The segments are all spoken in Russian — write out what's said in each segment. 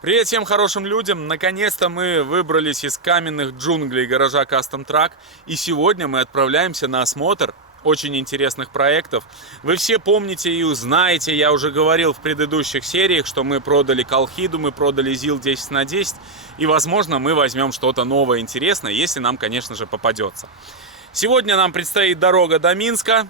Привет всем хорошим людям! Наконец-то мы выбрались из каменных джунглей гаража Custom Truck. И сегодня мы отправляемся на осмотр очень интересных проектов. Вы все помните и узнаете, я уже говорил в предыдущих сериях, что мы продали Колхиду, мы продали ЗИЛ 10/10. И возможно мы возьмем что-то новое интересное, если нам, конечно же, попадется. Сегодня нам предстоит дорога до Минска.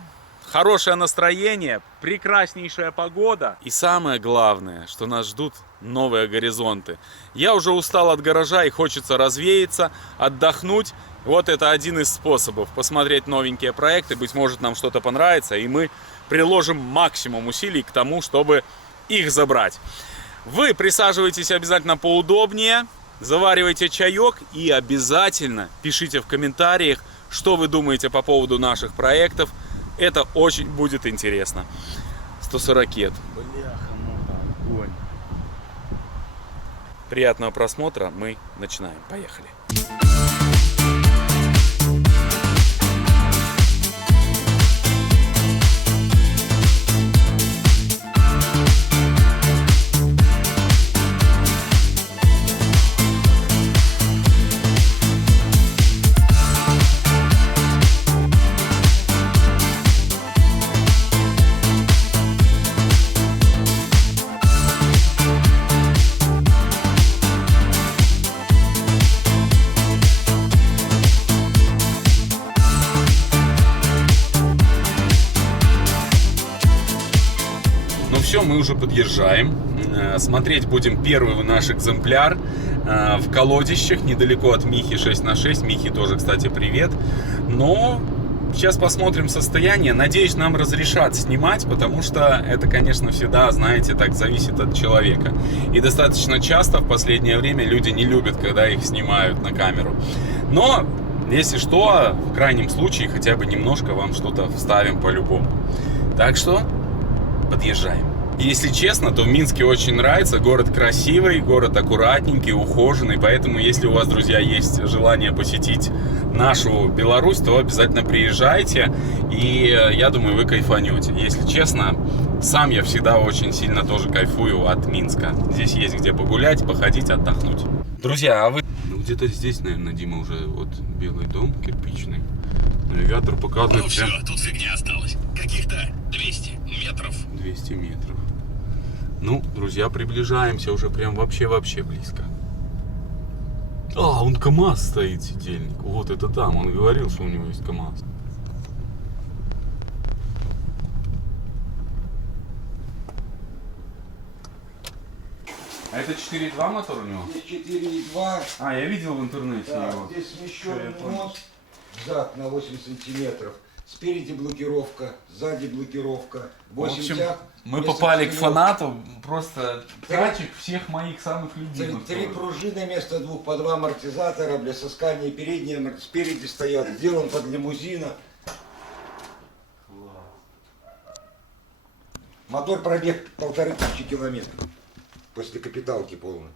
Хорошее настроение, прекраснейшая погода. И самое главное, что нас ждут новые горизонты. Я уже устал от гаража и хочется развеяться, отдохнуть. Вот это один из способов посмотреть новенькие проекты. Быть может, нам что-то понравится, и мы приложим максимум усилий к тому, чтобы их забрать. Вы присаживайтесь обязательно поудобнее, заваривайте чаек и обязательно пишите в комментариях, что вы думаете по поводу наших проектов. Это очень будет интересно. 140. Бляха-муха, огонь. Приятного просмотра, мы начинаем. Поехали. Все, мы уже подъезжаем. Смотреть будем первый наш экземпляр в колодищах, недалеко от Михи 6х6. Михи тоже, кстати, привет. Но сейчас посмотрим состояние. Надеюсь, нам разрешат снимать, потому что это, конечно, всегда, знаете, так зависит от человека. И достаточно часто в последнее время люди не любят, когда их снимают на камеру. Но, если что, в крайнем случае, хотя бы немножко вам что-то вставим по-любому. Так что подъезжаем. Если честно, то в Минске очень нравится. Город красивый, город аккуратненький, ухоженный. Поэтому, если у вас, друзья, есть желание посетить нашу Беларусь, то обязательно приезжайте. И я думаю, вы кайфанете. Если честно, сам я всегда очень сильно тоже кайфую от Минска. Здесь есть где погулять, походить, отдохнуть. Друзья, а вы... Ну, где-то здесь, наверное, Дима, уже вот белый дом кирпичный. Навигатор показывает... Ну все, тут фигня осталась. Каких-то 200 метров. 200 метров. Ну, друзья, приближаемся уже прям вообще близко. А, он КамАЗ стоит, сидельник. Вот это там, он говорил, что у него есть КамАЗ. А это 4.2 мотор у него? Здесь 4.2. А, я видел в интернете Да, его. здесь смещенный мост, зад на 8 сантиметров. Спереди блокировка, сзади блокировка. 8 В общем, тяг, мы 200 попали к кило. фанату, просто тачек всех моих самых любимых. Три пружины вместо двух, по два амортизатора, для соскания передние, спереди стоят, сделан под лимузина. Мотор пробег 1500 километров после капиталки полной.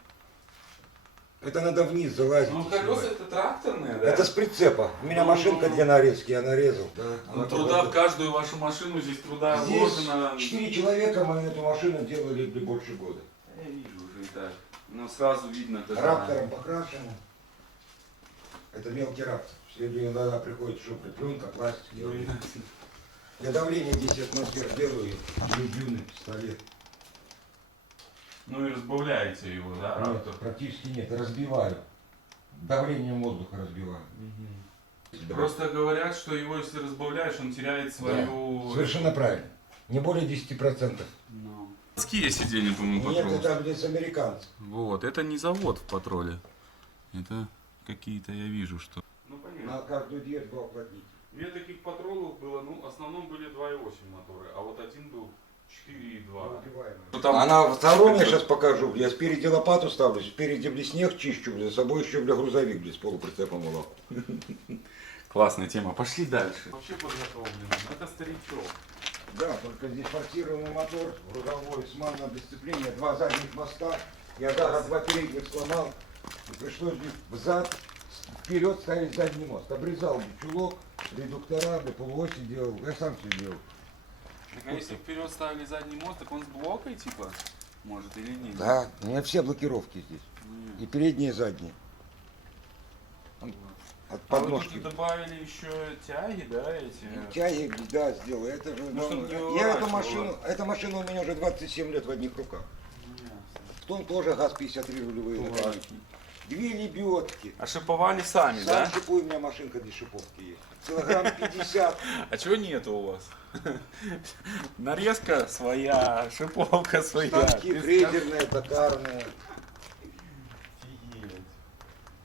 Это надо вниз залазить. Ну, колеса это тракторные, да? Это с прицепа. У меня машинка для нарезки, я нарезал. Да. Ну, труда в каждую вашу машину, здесь труда вложено. 4 человека мы эту машину делали больше года. Я вижу уже и так. Но сразу видно. Раптором покрашено. Это мелкий раптор. Все иногда приходит шубка, пленка, пластик делает. Я давление 10 атмосфер делаю, дюны, пистолет. Ну и разбавляете его, да, Нет, Раптор? практически нет, разбиваю. Давлением воздуха разбиваю. Просто говорят, что его, если разбавляешь, он теряет свою... Да, совершенно правильно. Не более 10%. Ну. Какие сиденья, по-моему, Нет, Патрол? это здесь американцы. Вот, это не завод в Патроле. Это какие-то, я вижу, что... Ну, понятно. На каждую дверь два уплотнителя. Две таких Патролов было, ну, в основном были 2.8 моторы, а вот один был 4.2. А на втором я сейчас покажу, я спереди лопату ставлю, спереди в снег чищу, за собой еще грузовик с полуприцепом улов. Классная тема. Пошли дальше. Вообще подготовлено. Это старичок. Да, только здесь форсированный мотор, грузовой, с манной дисциплине, два задних моста. Я даже два передних сломал, и пришлось взад, вперед ставить задний мост. Обрезал чулок, редуктора, полуоси делал, я сам все делал. Так а если вперед ставили задний мост, так он с блокой типа? может, или нет? Да, у меня все блокировки здесь. И передние, и задние. От А вы подножки. тут добавили еще тяги, да, эти? Тяги, да, сделал. Это же, Ну, чтобы не я выворачивало. эта машина у меня уже 27 лет в одних руках. В том тоже ГАЗ-53 рулевые. Ладно. Две лебедки. А шиповали сами, Сам да? шипую, у меня машинка для шиповки есть. Килограмм 50. А чего нету у вас? Нарезка своя, шиповка своя. Станки Ты фрезерные, токарные. Офигеть.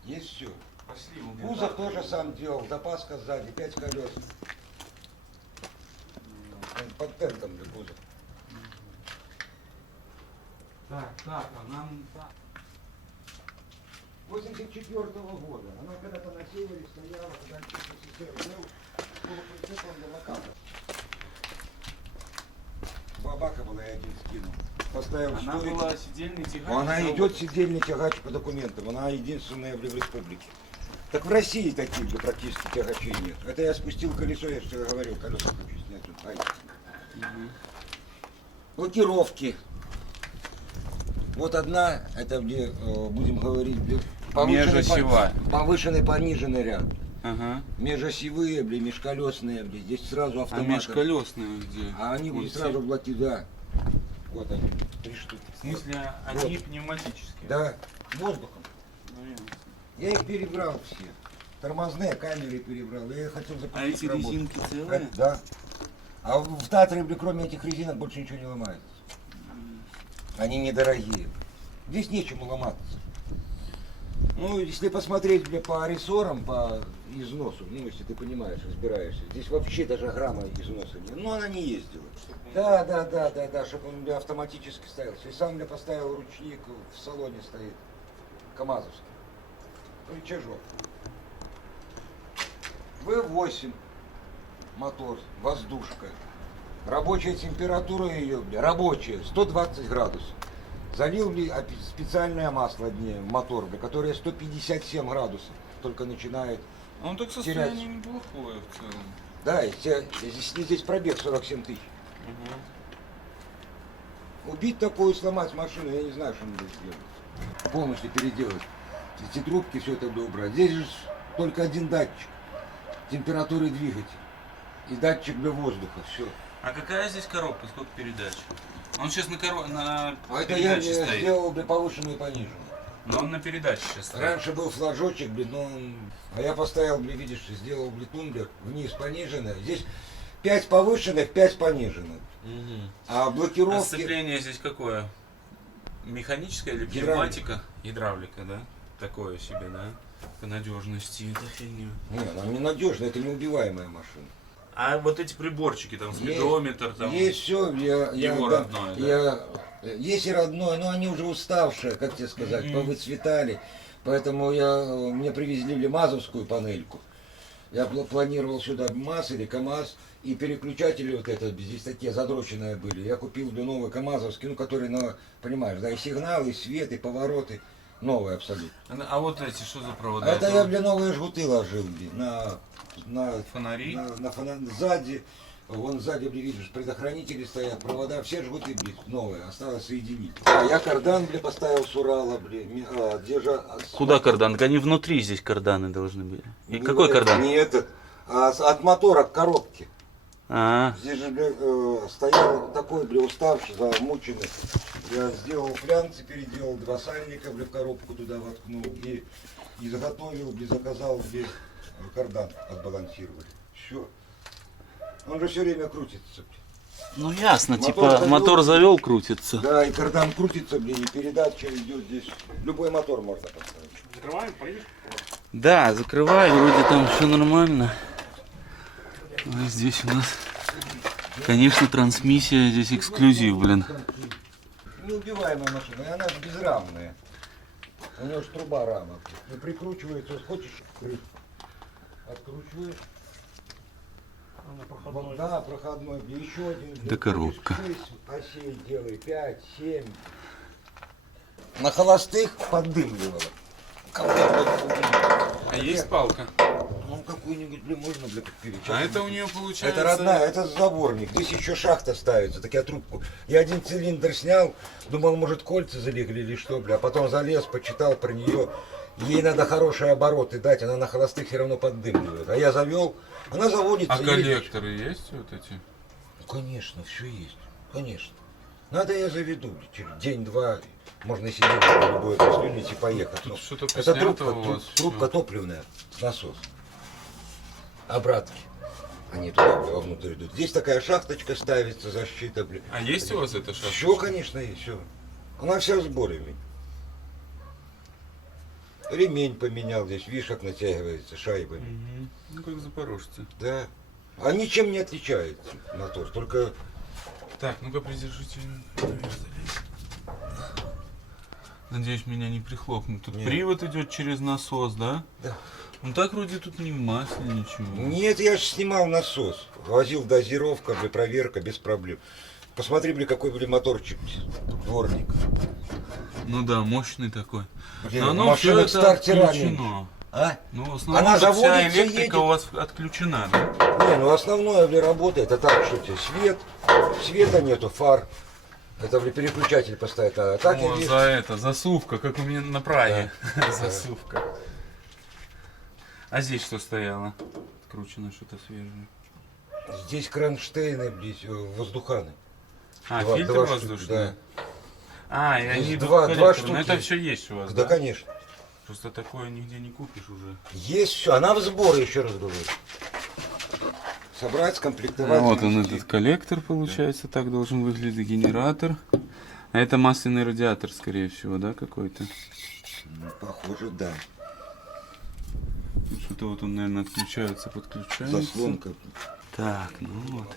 Есть все. Пошли, вон Кузов туда. тоже сам делал. Запаска сзади, 5 колес. Под тентом для кузов. Так, а нам... 84-го года. Она когда-то на севере стояла, когда СССР был, полуприцепом для наката. Два бака была, я один скинул. Поставил Она стойку. была сидельный тягач. Она да, идет сидельный тягач по документам. Она единственная в республике. Так в России таких же практически тягачей нет. Это я спустил колесо, я что говорил, колесо хочу снять. Тут. Ай. Блокировки. Вот одна, это где, будем говорить, где Межосевая. повышенный, пониженный ряд. Ага. Межосевые, межколесные, здесь сразу А автоматы. межколесные где? А они Вот здесь сразу блоки, да. Вот они, 3 штуки. В смысле, они пневматические? Да, воздухом. Ну, ясно. Я их перебрал все. Тормозные камеры перебрал. Я их хотел запустить А эти в работу. резинки целые? Да. А в Татаре, кроме этих резинок, больше ничего не ломается. Они недорогие. Здесь нечему ломаться. Ну, если посмотреть по рессорам, по износу, ну, если ты понимаешь, разбираешься, здесь вообще даже грамма износа нет. Ну, она не ездила. Да, чтобы он автоматически ставился. И сам я поставил ручник, в салоне стоит, КамАЗовский. Рычажок. В8 мотор, воздушка. Рабочая температура ее, рабочая, 120 градусов. Залил специальное масло дне, мотор, которое 157 градусов, только начинает. Он так состояние неплохое в целом. Да, здесь пробег 47 тысяч. Убить такую, сломать машину, я не знаю, что надо сделать. Полностью переделать. Эти трубки, все это убрать. Здесь же только один датчик температуры двигателя. И датчик для воздуха, все. А какая здесь коробка, сколько передач? Он сейчас на А это я передаче стоит. сделал для повышенную и пониженную. Но он на передаче сейчас стоит. Раньше был флажочек, блин, но а я поставил, блин, видишь, сделал, блин, тумблер, вниз пониженное. Здесь 5 повышенных, 5 пониженных. А А блокировки... сцепление здесь какое? Механическое или Гидравлика. пневматика? Гидравлика, да? Такое себе, да? По надежности, это фигня. Не, она ненадежная, это неубиваемая машина. А вот эти приборчики, там, спидометр, там... Есть все, Его родное, да? Есть и родное, но они уже уставшие, как тебе сказать, повыцветали. Поэтому мне привезли лимазовскую панельку. Я планировал сюда МАЗ или КамАЗ, и переключатели вот это, здесь такие задроченные были. Я купил для новый КамАЗовский, ну, который, понимаешь, да, и сигналы, и свет, и повороты. Новые абсолютно. А вот эти, что за провода? А это я для новые жгуты ложил, блин, на Фонари? Сзади, вон сзади, блин, видишь, предохранители стоят, провода, все жгуты, блин, новые, осталось соединить. А я кардан, блин, поставил с Урала, блин, Куда кардан? Так они внутри здесь карданы должны были. И какой кардан? Не этот, от мотора к коробке. А, Здесь же, блин, стоял такой, блин, уставший, замученный. Я сделал флянцы, переделал 2 сальника, блин, в коробку туда воткнул и заготовил, блин, заказал, блин, кардан отбалансировали. Все. Он же все время крутится. ну ясно, Мотор типа завел. мотор завел, крутится. Да, и кардан крутится, блин, и передача идет здесь. Любой мотор можно поставить. Закрываем, поедешь? Да, закрывай, вроде там все нормально. А здесь у нас, конечно, трансмиссия, здесь эксклюзив, блин. Неубиваемая машина, и она же безрамная. У нее же труба рамок. И прикручивается, вот хочешь, откручиваешь. Вот, да, проходной. И еще один. Да коробка. 6 осей делай, 5, 7. На холостых поддымливало. А есть палка? Ну какой? какую-нибудь, блин, можно, блин, перечислить. А это у нее получается... Это родная, это заборник. Здесь еще шахта ставится, так я трубку. Я один цилиндр снял, думал, может, кольца залегли или что, бля. А потом залез, почитал про нее. Ей надо хорошие обороты дать, она на холостых все равно поддымливает. А я завел, она заводится. А едет. коллекторы есть вот эти? Ну, конечно, все есть, конечно. Надо я заведу, через день-два можно сидеть, любое послюнить и поехать. Тут Ну, что-то это вкуснятого трубка, у вас. трубка топливная, насос. Обратки. Они туда бля, вовнутрь идут. Здесь такая шахточка ставится, защита, блин. А есть у вас это шахта? Все, конечно, есть, все. Она вся в сборе, блин. Ремень поменял здесь, видишь, как натягивается шайбами. Мгм. Ну как запорожцы. Да. А ничем не отличается мотор, только Так, ну-ка придержите. Надеюсь, меня не прихлопнут. Тут Нет. привод идет через насос, да? Да. Ну так вроде тут не в масле ничего. Нет, я же снимал насос. Возил дозировка, бля, проверка, без проблем. Посмотри, бля, какой, бля, моторчик. Дворник. Ну да, мощный такой. Блин, Но оно машина все к это стартера отключено. А? Ну, в основном Она вся заводится, электрика едет. у вас отключена, да? Не, ну основное, бля, работает. Это так, что тебе свет. Света нету, фар. Это, бля, переключатель поставить надо. А так я О, вижу. за это, засувка, как у меня на Праге. Засувка. А здесь что стояло? Откручено что-то свежее. Здесь кронштейны, блядь, воздуханы. А, Два- фильтр два штуки, воздушный? да. А, и Здесь они идут два- в два коллектор. штуки. Но это все есть у вас, Да, да? конечно. Просто такое нигде не купишь уже. Есть все. Она в сборе, еще раз говорю. Собрать, скомплектовать. Вот он, завести. этот коллектор, получается, так должен выглядеть генератор. А это масляный радиатор, скорее всего, да, какой-то? Ну, похоже, да. Что-то вот он, наверное, отключается, подключается. Заслонка. Так, ну вот.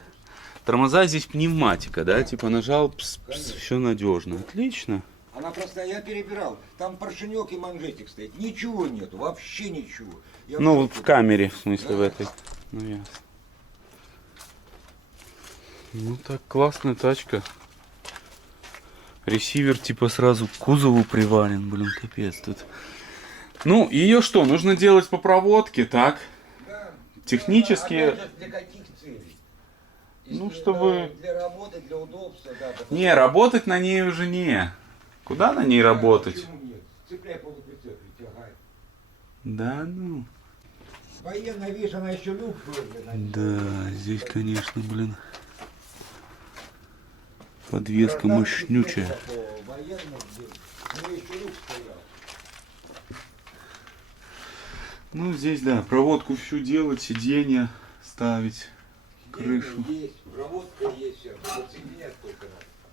Тормоза здесь пневматика, да? Типа нажал, все надежно. Отлично. Она просто, я перебирал. Там поршенек и манжетик стоит. Ничего нету, вообще ничего. Я Ну, в вот в шоке. камере, в смысле, Да. в этой. Ну, ясно. Ну, так, классная тачка. Ресивер, типа, сразу к кузову приварен, блин, капец тут. Ну, ее что, нужно делать по проводке, так? Да. Технически... Опять же, для каких целей? Ну, Если, чтобы- Для работы, для удобства, да. потому Не, работать на ней уже не. Куда на ней что- работать? Почему нет? Цепляй полуприцеп и тягай. Да, ну... Военная, видишь, она еще люк был. Да, здесь, конечно, блин, подвеска Гражданский мощнючая. цвет такого, военный был. У нее еще люк стоял. Ну, здесь, да, проводку всю делать, сиденья ставить, крышу. Есть, проводка есть, все. Подсоединять только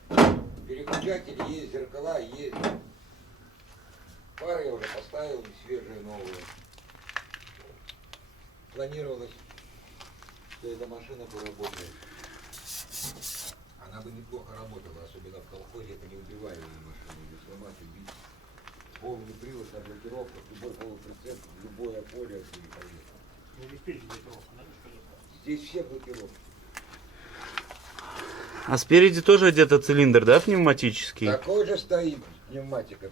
надо. Переключатели есть, зеркала есть. Фары я уже поставил, свежие, новые. Планировалось, что эта машина поработает. Она бы неплохо работала, особенно в колхозе, это не убиваемая машина, ее сломать, убить. Полный привод на блокировках, любой полуприцеп, любое поле переpoехал. Здесь все блокировки. А спереди тоже где-то цилиндр, да, пневматический? Такой же стоит пневматика.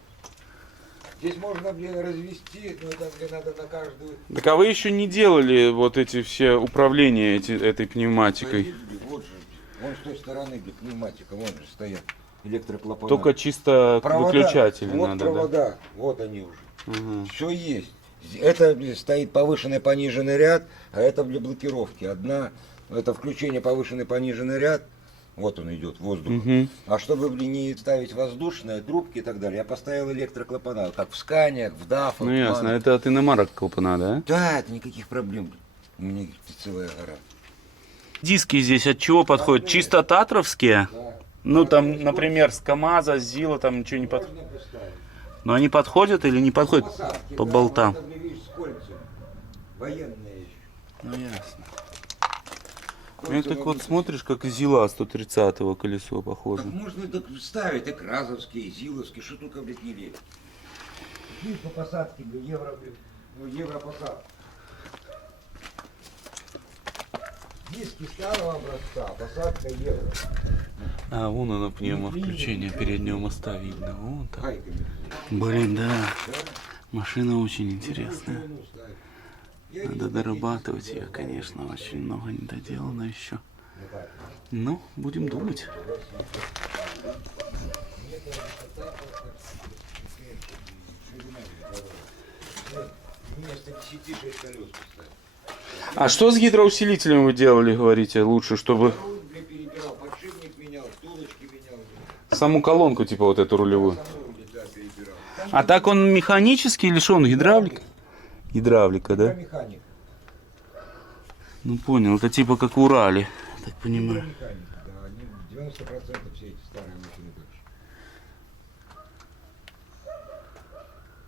Здесь можно, блин, развести, но это, блин, надо на каждую... Так а вы еще не делали вот эти все управления этой пневматикой? Стоит, блин, вот же, вон с той стороны, блин, пневматика, вон же стоят электроклапана. Только чисто Провода, выключатели вот надо, провода, вот они уже. да? Ага. Все есть. Это, блин, стоит повышенный пониженный ряд, а это для блокировки. Одна, это включение повышенный пониженный ряд, вот он идет, воздух. Мгм. А чтобы, блин, не ставить воздушные трубки и так далее, я поставил электроклапана, как в Сканиях, в ДАФах. Ну в ясно, Манах. это от иномарок клапана, да? Да, это никаких проблем. У меня их целая гора. Диски здесь от чего подходят? Чисто татровские? Да. Ну, там, например, с КамАЗа, с ЗИЛа, там ничего не подходит. Можно поставить. Но они подходят или не подходят Посадки, по да, болтам? вот это, видишь, с кольцами. Военные еще. Ну, ясно. Ну, так вот смотришь, как ЗИЛа 130-го колесо похоже. Так можно так ставить, так разовские, зиловские, что только, блядь, не лезет. Видишь, по посадке, блядь, евро, блядь, ну, евро-посадка. Диски старого образца, посадка евро. А, вон оно пневмовключение переднего моста видно. Вон так. Хайками. Блин, да. Да? Машина очень интересная. Ну, ставь. Надо дорабатывать ее, конечно, очень много не доделано еще. Ну, будем думать. Вместо 10 6 колес поставил. А что с гидроусилителем вы делали, говорите, лучше, чтобы Руль, бля, перебирал, подшипник менял, втулочки менял. саму колонку, типа вот эту рулевую? Саму руль, да, перебирал. А так он механический или что он, гидравлик? Гидравлика, да? Механик. Ну понял, это типа как в Урале, так понимаю. Механик, да, они 90% все эти старые машины так же.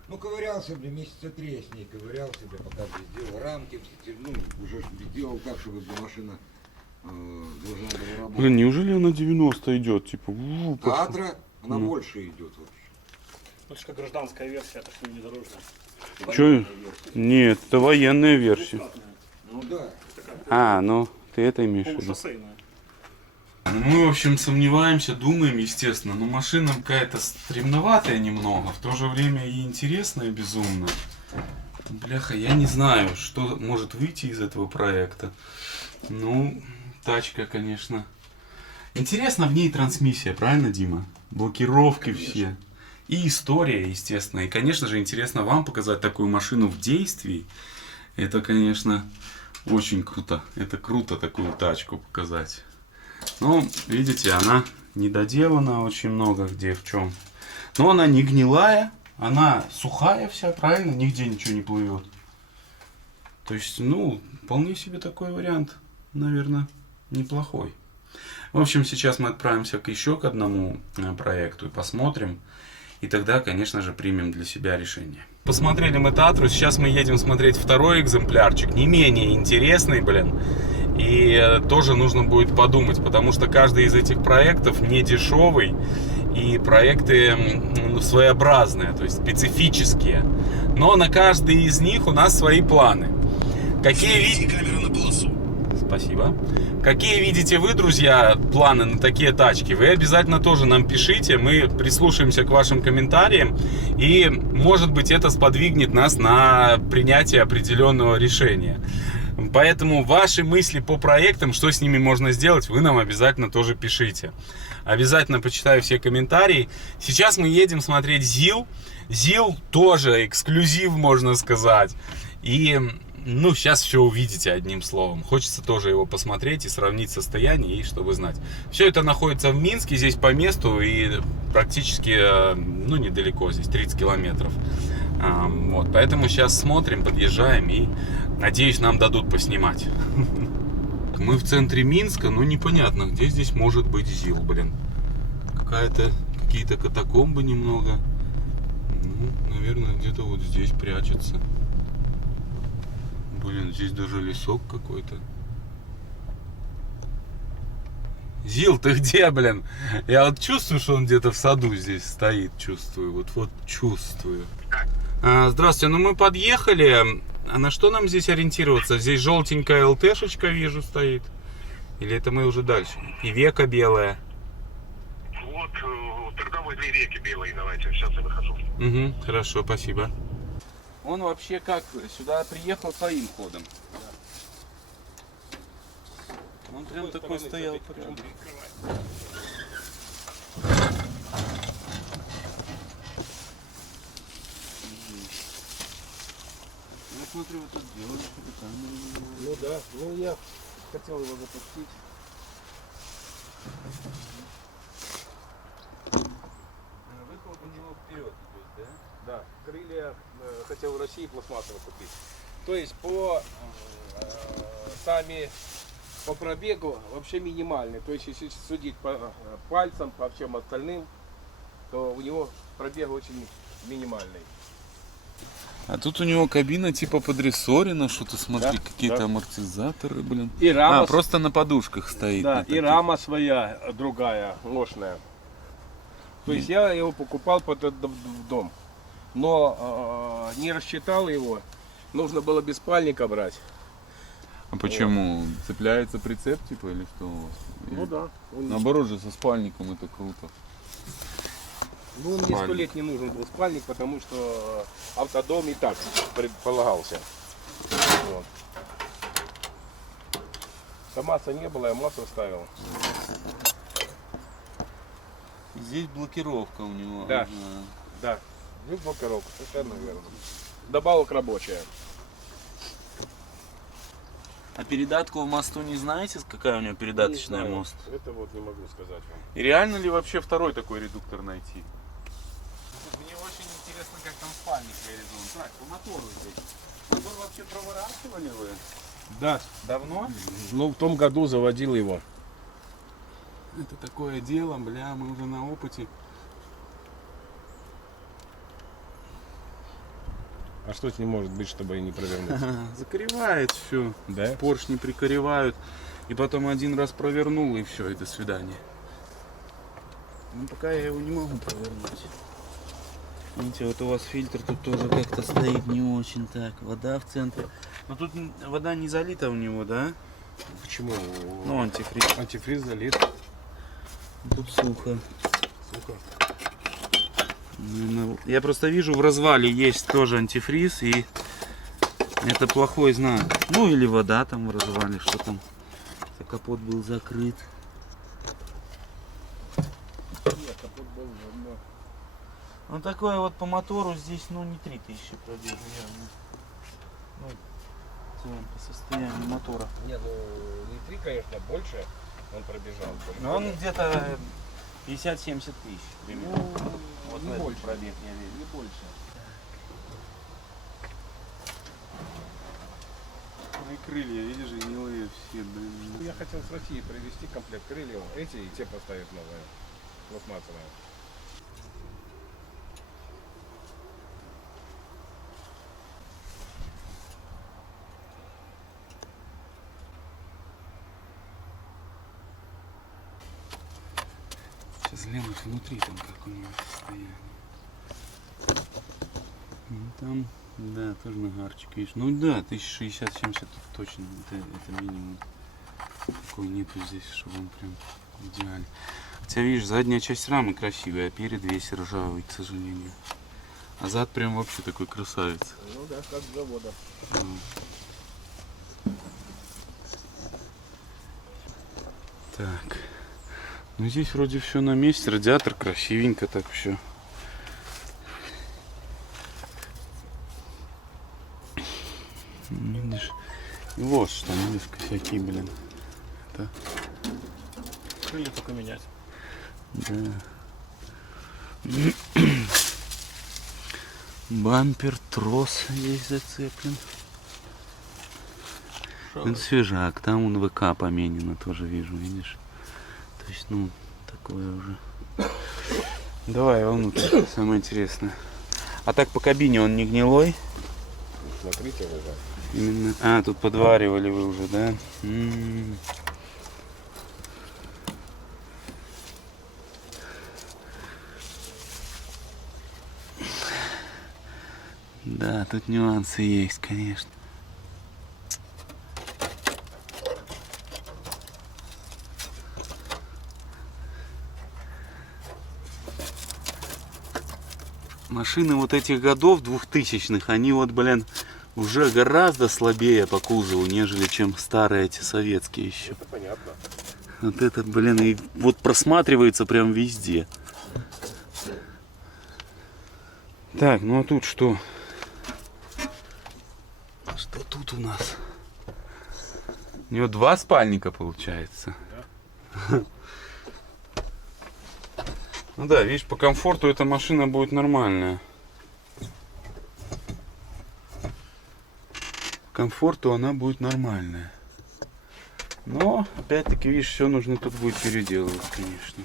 Ну, ковырялся, бля, месяца 3 с ней ковырялся, бля, пока сделал рамки, ну, уже сделал так, чтобы машина должна была работать. Блин, неужели она 90 идет, типа? А Атра, она больше идет вообще. Ну, это же как гражданская версия, это же не внедорожная. Че? Нет, это военная версия. Ну да. А, ну ты это имеешь в виду? Полушоссейная. Мы, в общем, сомневаемся, думаем, естественно, но машина какая-то стремноватая немного, в то же время и интересная безумно. Бляха, я не знаю, что может выйти из этого проекта. Ну, тачка, конечно. Интересно в ней трансмиссия, правильно, Дима? Блокировки все. И история, естественно. И, конечно же, интересно вам показать такую машину в действии. Это, конечно, очень круто. Это круто такую тачку показать. Но, видите, она недоделана очень много где в чем. Но она не гнилая, она сухая вся, правильно? Нигде ничего не плывет. То есть, ну, вполне себе такой вариант, наверное, неплохой. В общем, сейчас мы отправимся еще к одному проекту и посмотрим. И тогда, конечно же, примем для себя решение. Посмотрели мы Татру, сейчас мы едем смотреть второй экземплярчик, не менее интересный, блин. И тоже нужно будет подумать, потому что каждый из этих проектов не дешевый. И проекты своеобразные, то есть специфические. Но на каждый из них у нас свои планы. Какие видите камеру на полосу. Спасибо. Какие видите вы, друзья, планы на такие тачки? Вы обязательно тоже нам пишите. Мы прислушаемся к вашим комментариям. И, может быть, это сподвигнет нас на принятие определенного решения. Поэтому ваши мысли по проектам, что с ними можно сделать, вы нам обязательно тоже пишите. Обязательно почитаю все комментарии. Сейчас мы едем смотреть ЗИЛ. ЗИЛ тоже эксклюзив, можно сказать. И, ну, сейчас все увидите одним словом. Хочется тоже его посмотреть и сравнить состояние, и чтобы знать. Все это находится в Минске, здесь по месту и практически, ну, недалеко, здесь 30 километров. Вот, поэтому сейчас смотрим, подъезжаем и, надеюсь, нам дадут поснимать. Мы в центре Минска, но непонятно, где здесь может быть ЗИЛ, блин. Какие-то катакомбы немного. Ну, наверное, где-то вот здесь прячется. Блин, здесь даже лесок какой-то. ЗИЛ, ты где, блин? Я вот чувствую, что он где-то в саду здесь стоит. Чувствую, вот чувствую. Здравствуйте, ну мы подъехали. А на что нам здесь ориентироваться? Здесь желтенькая ЛТшечка, вижу, стоит. Или это мы уже дальше? И века белая. Вот, тогда возле реки белой давайте, сейчас я выхожу. Угу, хорошо, спасибо. Он вообще как сюда приехал своим ходом? Он прям такой стоял прям. Я смотрю, вы тут делаете капитально. Ну да, ну я хотел его запустить. Выхлоп у него вперед идет, да? Да, крылья хотел в России пластмассово купить. То есть по по пробегу вообще минимальный. То есть если судить по пальцам, по всем остальным, то у него пробег очень минимальный. А тут у него кабина типа подрессорена, что-то смотри, Да, какие-то да. амортизаторы, блин. И рама, Просто на подушках стоит. да, на и таких. рама своя другая, мощная. То есть я его покупал под этот дом, но не рассчитал его. Нужно было без спальника брать. А почему? Цепляется прицеп типа или что у вас? Ну Или- да. Наоборот же со спальником это круто. Ну, мне 100 лет не нужен был спальник, потому что автодом и так предполагался. Вот. Масла не было, я масло ставил. Здесь блокировка у него. Да. Ага. Да. Здесь блокировка, совершенно верно. Добавок рабочая. А передатку в мосту не знаете, какая у него передаточная Не знаю. мост? Это вот не могу сказать вам. И реально ли вообще второй такой редуктор найти? Мне очень интересно, как там спальник реализован. Так, по мотору здесь. Мотор вообще проворачивали вы? Да. Давно? Ну, в том году заводил его. Это такое дело, бля, мы уже на опыте. А что с ним может быть, чтобы не провернуть? Закоревает все. Да? Поршни прикоревают. И потом один раз провернул, и все, и до свидания. Ну пока я его не могу провернуть. Видите, вот у вас фильтр тут тоже как-то стоит не очень так. Вода в центре. Но тут вода не залита в него, да? Почему? Ну, антифриз. Антифриз залит. Тут сухо. Сухо. Я просто вижу, в развале есть тоже антифриз, и это плохой знак. Ну или вода там в развале, что там. Капот был закрыт. Нет, капот был давно. Ну такое вот по мотору здесь, ну не 3000 пробег, наверное. Ну, в целом по состоянию мотора. Не, ну не 3, конечно, больше он пробежал. Но он где-то 50-70 тысяч примерно. Вот не в этот больше. пробег я верю. Не больше. Ну и крылья, видишь, гнилые все, блин. Я хотел с России привезти комплект крыльев. Эти и те поставить новые. Пластмассовые. Сейчас глянуть внутри там, как у него состояние. Ну, там, да, тоже нагарчик, видишь. Ну да, 1060-70 точно, это минимум. Такой нету здесь, чтобы он прям идеальный. Хотя, видишь, задняя часть рамы красивая, а перед весь ржавый, к сожалению. А зад прям вообще такой красавец. Ну да, как с завода. Так. Ну здесь вроде все на месте, радиатор красивенько так все. Видишь? И вот что, видишь, косяки, блин. Это... Крылья только менять. Да. Бампер, трос здесь зацеплен. Это свежак, там он ВК поменено, тоже вижу, видишь. То есть, ну, такое уже. Давай внутрь, самое интересное. А так по кабине он не гнилой? Смотрите вы же. Именно. А, тут подваривали вы уже, да? Да, тут нюансы есть, конечно. Машины вот этих годов, 2000-х, они вот, блин, уже гораздо слабее по кузову, нежели чем старые эти советские еще. Это понятно. Вот этот, блин, и вот просматривается прям везде. Так, ну а тут что? Что тут у нас? У него 2 спальника получается. Ну да, видишь, по комфорту эта машина будет нормальная. По комфорту она будет нормальная. Но, опять-таки, видишь, все нужно тут будет переделывать, конечно.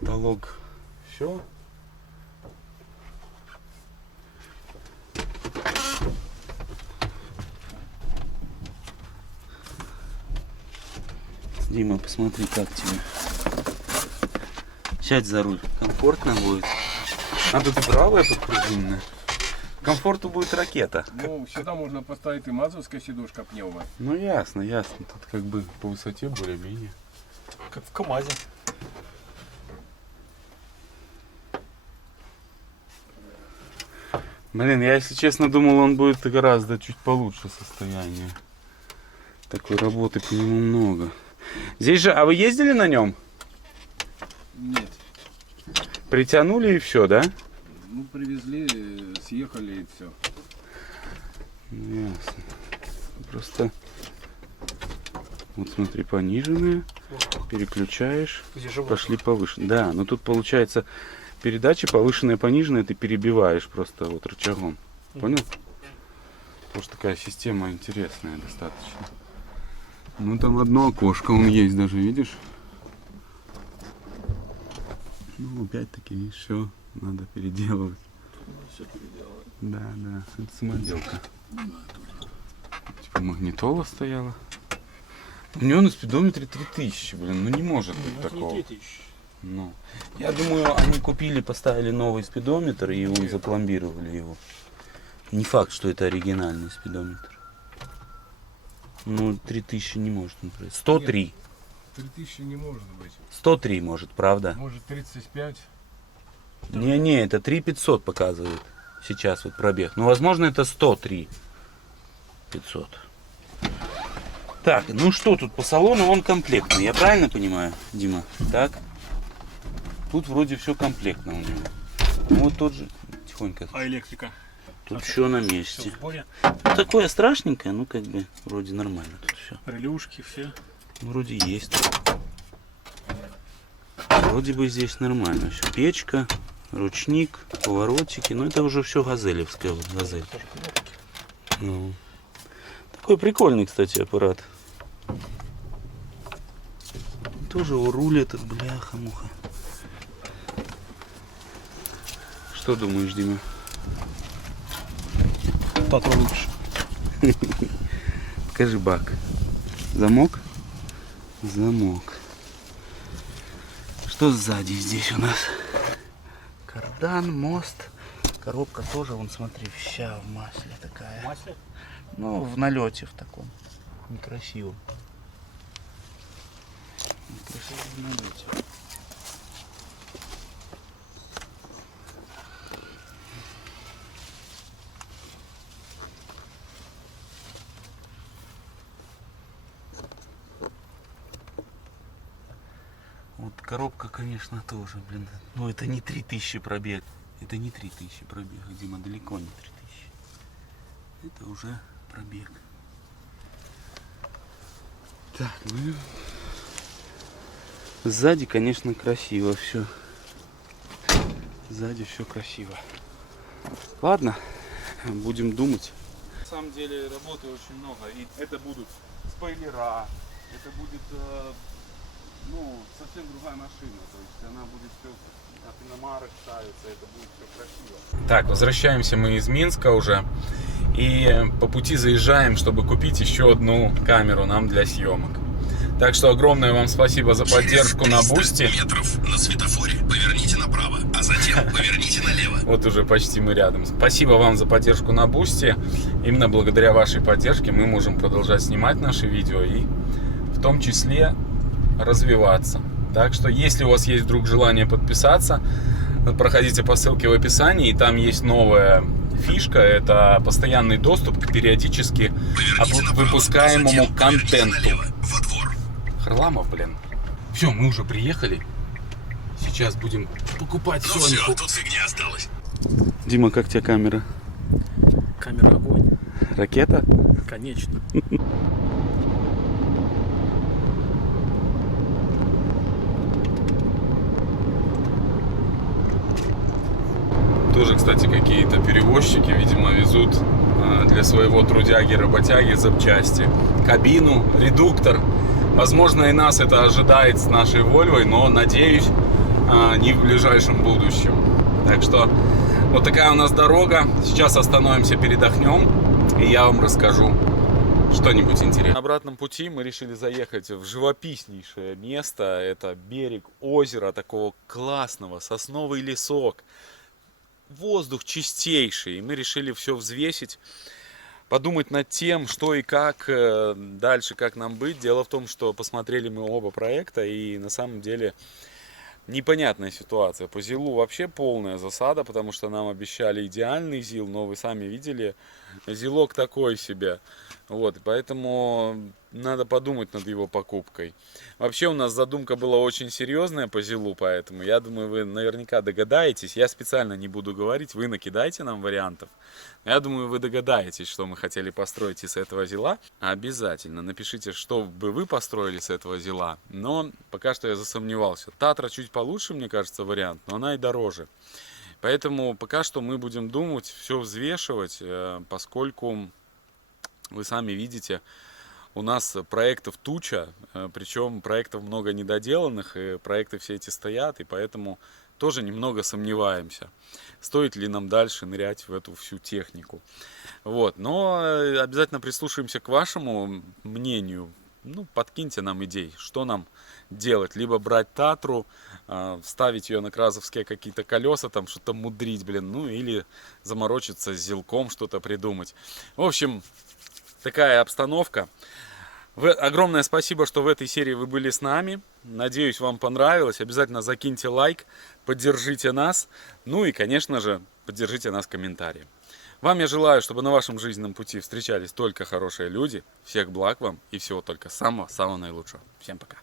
Потолок. Все. Дима, посмотри, как тебе. Сядь за руль. Комфортно будет. А тут правая подпружинная. Комфорту будет ракета. Ну, сюда можно поставить и мазовская сидушка пневма. Ну ясно, ясно. Тут как бы по высоте более-менее. Как в КамАЗе. Блин, я, если честно, думал, он будет гораздо чуть получше состояние. Такой работы по нему много. Здесь же, а вы ездили на нем? Нет. Притянули и все, да? Ну, привезли, съехали и все. Ясно. Просто вот смотри, пониженные, переключаешь, пошли повыше. Да, но тут получается передачи повышенные, пониженные, ты перебиваешь просто вот рычагом. Понял? Тоже такая система интересная достаточно. Ну там одно окошко он есть даже, видишь? Ну опять-таки все надо переделывать. Да, да, это самоделка. Типа магнитола стояла. У него на спидометре 3000, блин, ну не может быть такого. Ну, я думаю, они купили, поставили новый спидометр и он запломбировали его. Не факт, что это оригинальный спидометр. Ну, 3000 не может он пройти. 103. 3000 не может быть. 103 может, правда? Может 35. Не-не, это 3500 показывает сейчас вот пробег. Ну, возможно, это 103 500. Так, ну что тут по салону? Он комплектный, я правильно понимаю, Дима? Так? Тут вроде все комплектно у него. Ну, вот тот же, тихонько. А электрика? Тут все на Все месте. в сборе? Ну, такое страшненькое, ну как бы вроде нормально тут все. Релюшки все. Вроде есть. Вроде бы здесь нормально все. Печка, ручник, поворотики. Ну это уже все газелевское. Вот, газель. Ну. Такой прикольный, кстати, аппарат. Тоже его руль этот, бляха-муха. Что думаешь, Дима? Татра лучше. Покажи бак. Замок? Замок. Что сзади здесь у нас? Кардан, мост. Коробка тоже, вон смотри, вся в масле такая. Масле? Ну, в налете в таком. Некрасиво. Некрасиво в налете. Вот коробка, конечно, тоже, блин. Ну, это не 3000 пробег. Это не 3000 пробег, Дима, далеко не 3000. Это уже пробег. Так, ну... Сзади, конечно, красиво все. Сзади все красиво. Ладно, будем думать. На самом деле работы очень много. И это будут спойлера, это будет ну, совсем другая машина. То есть она будет все от иномарок ставиться, это будет все красиво. Так, возвращаемся мы из Минска уже. И по пути заезжаем, чтобы купить еще одну камеру нам для съемок. Так что огромное вам спасибо за поддержку на Бусти. Метров на светофоре поверните направо, а затем поверните налево. Вот уже почти мы рядом. Спасибо вам за поддержку на Бусти. Именно благодаря вашей поддержке мы можем продолжать снимать наши видео и в том числе развиваться. Так что, если у вас есть вдруг желание подписаться, проходите по ссылке в описании, и там есть новая фишка. Это постоянный доступ к периодически выпускаемому контенту. Во двор. Харламов, блин. Все, мы уже приехали. Сейчас будем покупать Ну все, Соньку. тут фигня осталась. Дима, как тебе камера? Камера огонь. Ракета? Конечно. Тоже, кстати, какие-то перевозчики, видимо, везут для своего трудяги-работяги запчасти. Кабину, редуктор. Возможно, и нас это ожидает с нашей Вольвой, но, надеюсь, не в ближайшем будущем. Так что вот такая у нас дорога. Сейчас остановимся, передохнем, и я вам расскажу что-нибудь интересное. На обратном пути мы решили заехать в живописнейшее место. Это берег озера, такого классного, сосновый лесок. Воздух чистейший. И мы решили все взвесить, подумать над тем, что и как дальше, как нам быть. Дело в том, что посмотрели мы оба проекта, и на самом деле непонятная ситуация. По ЗИЛу вообще полная засада, потому что нам обещали идеальный ЗИЛ, но вы сами видели, ЗИЛок такой себе. Вот, поэтому надо подумать над его покупкой. Вообще у нас задумка была очень серьезная по ЗИЛу, поэтому я думаю, вы наверняка догадаетесь. Я специально не буду говорить, вы накидайте нам вариантов. Я думаю, вы догадаетесь, что мы хотели построить из этого ЗИЛа. Обязательно напишите, что бы вы построили с этого ЗИЛа. Но пока что я засомневался. Татра чуть получше, мне кажется, вариант, но она и дороже. Поэтому пока что мы будем думать, все взвешивать, поскольку вы сами видите, у нас проектов туча, причем проектов много недоделанных, и проекты все эти стоят, и поэтому тоже немного сомневаемся, стоит ли нам дальше нырять в эту всю технику. Вот. Но обязательно прислушаемся к вашему мнению. Ну, подкиньте нам идей, что нам делать. Либо брать Татру, вставить ее на кразовские какие-то колеса, там что-то мудрить, ну или заморочиться с ЗИЛком, что-то придумать. В общем, такая обстановка. Огромное спасибо, что в этой серии вы были с нами. Надеюсь, вам понравилось. Обязательно закиньте лайк, поддержите нас. Ну и, конечно же, поддержите нас комментарием. Вам я желаю, чтобы на вашем жизненном пути встречались только хорошие люди. Всех благ вам и всего только самого-самого наилучшего. Всем пока.